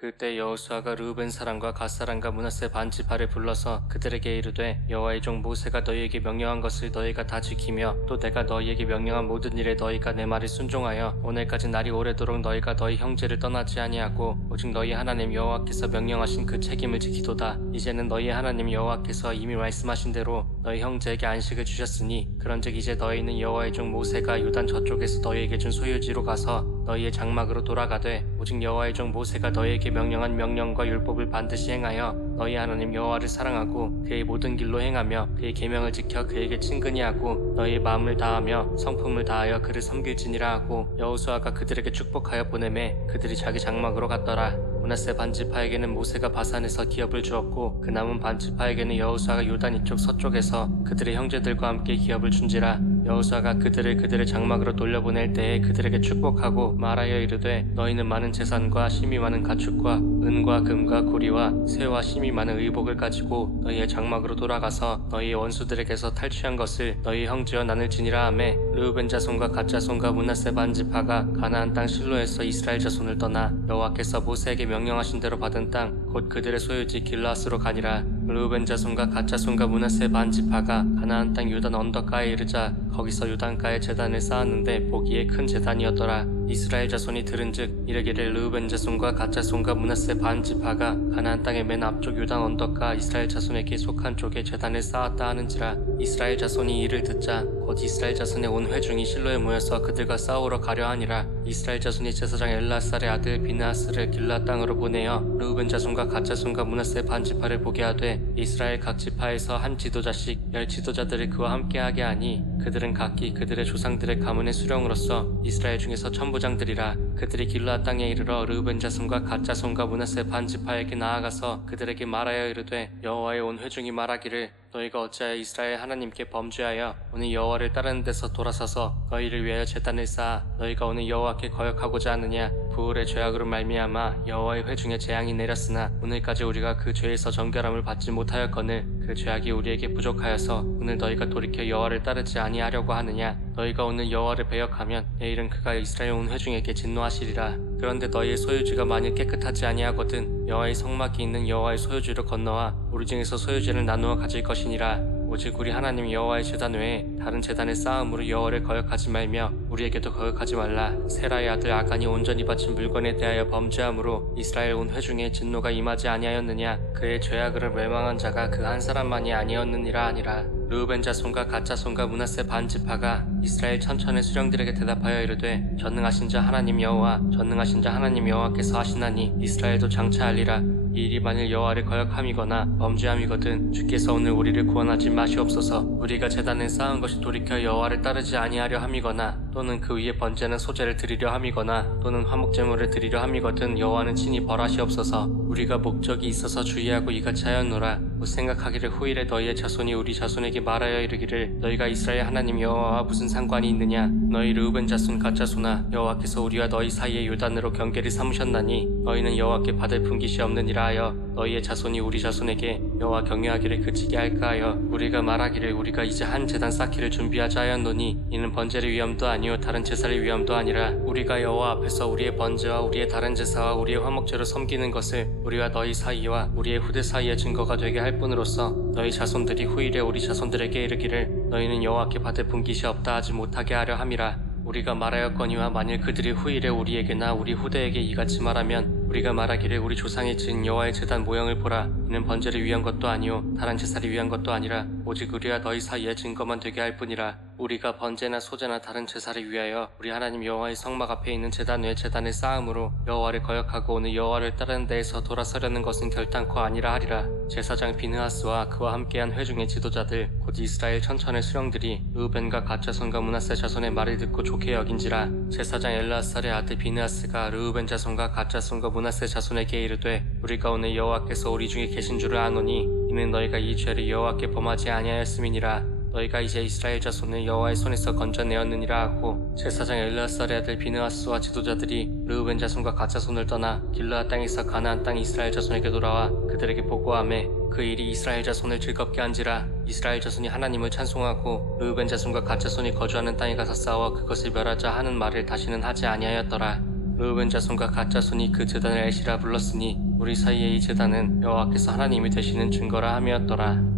그때 여호수아가 르우벤 사람과 갓 사람과 므낫세 반 지파를 불러서 그들에게 이르되 여호와의 종 모세가 너희에게 명령한 것을 너희가 다 지키며 또 내가 너희에게 명령한 모든 일에 너희가 내 말을 순종하여 오늘까지 날이 오래도록 너희가 너희 형제를 떠나지 아니하고 오직 너희 하나님 여호와께서 명령하신 그 책임을 지키도다. 이제는 너희 하나님 여호와께서 이미 말씀하신 대로 너희 형제에게 안식을 주셨으니 그런즉 이제 너희는 여호와의 종 모세가 요단 저쪽에서 너희에게 준 소유지로 가서 너희의 장막으로 돌아가되 오직 여호와의 종 모세가 너희에게 명령한 명령과 율법을 반드시 행하여 너희 하나님 여호와를 사랑하고 그의 모든 길로 행하며 그의 계명을 지켜 그에게 친근히 하고 너희의 마음을 다하며 성품을 다하여 그를 섬길지니라 하고 여호수아가 그들에게 축복하여 보내매 그들이 자기 장막으로 갔더라. 므낫세 반지파에게는 모세가 바산에서 기업을 주었고 그 남은 반지파에게는 여호수아가 요단 이쪽 서쪽에서 그들의 형제들과 함께 기업을 준지라. 여호수아가 그들의 장막으로 돌려보낼 때에 그들에게 축복하고 말하여 이르되 너희는 많은 재산과 심이 많은 가축과 은과 금과 고리와 새와 심이 많은 의복을 가지고 너희의 장막으로 돌아가서 너희의 원수들에게서 탈취한 것을 너희 형제여 나눌 지니라 하매 르우벤 자손과 갓 자손과 므낫세 반지파가 가나안 땅 실로에서 이스라엘 자손을 떠나 여호와께서 모세에게 명령하신 대로 받은 땅 곧 그들의 소유지 길르앗으로 가니라. 르우벤 자손과 갓 자손과 므낫세 반지파가 가나안 땅 요단 언덕가에 이르자 거기서 요단가에 제단을 쌓았는데 보기에 큰 제단이었더라. 이스라엘 자손이 들은즉 이르기를 르우벤 자손과 갓 자손과 므낫세 반지파가 가나안 땅의 맨 앞쪽 요단 언덕가 이스라엘 자손에게 속한 쪽에 제단을 쌓았다 하는지라. 이스라엘 자손이 이를 듣자 곧 이스라엘 자손의 온 회중이 실로에 모여서 그들과 싸우러 가려 하니라. 이스라엘 자손이 제사장 엘라살의 아들 비느하스를 길르앗 땅으로 보내어 르우벤 자손과 갓 자손과 므낫세 반지파를 보게 하되 이스라엘 각 지파에서 한 지도자씩 10지도자들을 그와 함께하게 하니 그들은 각기 그들의 조상들의 가문의 수령으로서 이스라엘 중에서 천부장들이라. 그들이 길르앗 땅에 이르러 르우벤 자손과 갓 자손과 므낫세 반지파에게 나아가서 그들에게 말하여 이르되 여호와의 온 회중이 말하기를 너희가 어찌하여 이스라엘 하나님께 범죄하여 오늘 여호와를 따르는 데서 돌아서서 너희를 위하여 제단을 쌓아 너희가 오늘 여호와께 거역하고자 하느냐. 부울의 죄악으로 말미암아 여호와의 회중에 재앙이 내렸으나 오늘까지 우리가 그 죄에서 정결함을 받지 못하였거늘 그 죄악이 우리에게 부족하여서 오늘 너희가 돌이켜 여호와를 따르지 아니하려고 하느냐. 너희가 오늘 여호와를 배역하면 내일은 그가 이스라엘 온 회중에게 진노하시리라. 그런데 너희의 소유지가 만일 깨끗하지 아니하거든 여호와의 성막이 있는 여호와의 소유지로 건너와 우리 중에서 소유지를 나누어 가질 것이니라. 오직 우리 하나님 여호와의 제단 외에 다른 제단을 쌓음으로 여호와를 거역하지 말며 우리에게도 거역하지 말라. 세라의 아들 아간이 온전히 바친 물건에 대하여 범죄함으로 이스라엘 온 회중의 진노가 임하지 아니하였느냐. 그의 죄악을 멸망한 자가 그 한 사람만이 아니었느니라 하니라. 르우벤 자손과 갓 자손과 므낫세 반지파가 이스라엘 천천의 수령들에게 대답하여 이르되 전능하신 자 하나님 여호와 전능하신 자 하나님 여호와께서 하시나니 이스라엘도 장차 알리라. 이 일이 만일 여호와를 거역함이거나 범죄함이거든 주께서 오늘 우리를 구원하지 마시옵소서. 우리가 제단을 쌓은 것이 돌이켜 여호와를 따르지 아니하려 함이거나 또는 그 위에 번제는 소제를 드리려 함이거나 또는 화목제물을 드리려 함이거든 여호와는 친히 벌하시옵소서. 우리가 목적이 있어서 주의하고 이같이 하였노라. 못 생각하기를 후일에 너희의 자손이 우리 자손에게 말하여 이르기를 너희가 이스라엘 하나님 여호와와 무슨 상관이 있느냐. 너희 르우벤 자손 갓 자손아 여호와께서 우리와 너희 사이에 요단으로 경계를 삼으셨나니 너희는 여호와께 받을 분깃이 없느니라 하여 너희의 자손이 우리 자손에게 여호와 경외하기를 그치게 할까 하여 우리가 말하기를 우리가 이제 한 제단 쌓기를 준비하자 하였노니 이는 번제의 위함도 아니요 다른 제사의 위함도 아니라 우리가 여호와 앞에서 우리의 번제와 우리의 다른 제사와 우리의 화목제로 섬기는 것을 우리와 너희 사이와 우리의 후대 사이의 증거가 되게 할 뿐으로써 너희 자손들이 후일에 우리 자손들에게 이르기를 너희는 여호와께 받을 분깃이 없다 하지 못하게 하려 함이라. 우리가 말하였거니와 만일 그들이 후일에 우리에게나 우리 후대에게 이같이 말하면 우리가 말하기를 우리 조상이 지은 여호와의 제단 모형을 보라. 이는 번제를 위한 것도 아니요 다른 제사를 위한 것도 아니라 오직 우리와 너희 사이의 증거만 되게 할 뿐이라. 우리가 번제나 소제나 다른 제사를 위하여 우리 하나님 여호와의 성막 앞에 있는 제단 외에 제단을 쌓음으로 여호와를 거역하고 오늘 여호와를 따르는 데에서 돌아서려는 것은 결단코 아니라 하리라. 제사장 비느하스와 그와 함께한 회중의 지도자들 곧 이스라엘 천천의 수령들이 르우벤과 갓 자손과 므낫세 자손의 말을 듣고 좋게 여긴지라. 제사장 엘라살의 아들 비느하스가 르우벤 자손과 갓 자손과 므낫세 자손에게 이르되 우리가 오늘 여호와께서 우리 중에 계신 줄을 아노니 이는 너희가 이 죄를 여호와께 범하지 아니하였음이니라. 너희가 이제 이스라엘 자손을 여호와의 손에서 건져내었느니라 하고 제사장 엘라살의 아들 비느하스와 지도자들이 르우벤 자손과 갓 자손을 떠나 길르앗 땅에서 가나안 땅 이스라엘 자손에게 돌아와 그들에게 보고하매 그 일이 이스라엘 자손을 즐겁게 한지라. 이스라엘 자손이 하나님을 찬송하고 르우벤 자손과 갓 자손이 거주하는 땅에 가서 싸워 그것을 멸하자 하는 말을 다시는 하지 아니하였더라. 르우벤 자손과 갓 자손이 그 제단을 에시라 불렀으니 우리 사이의 이 제단은 여호와께서 하나님이 되시는 증거라 함이었더라.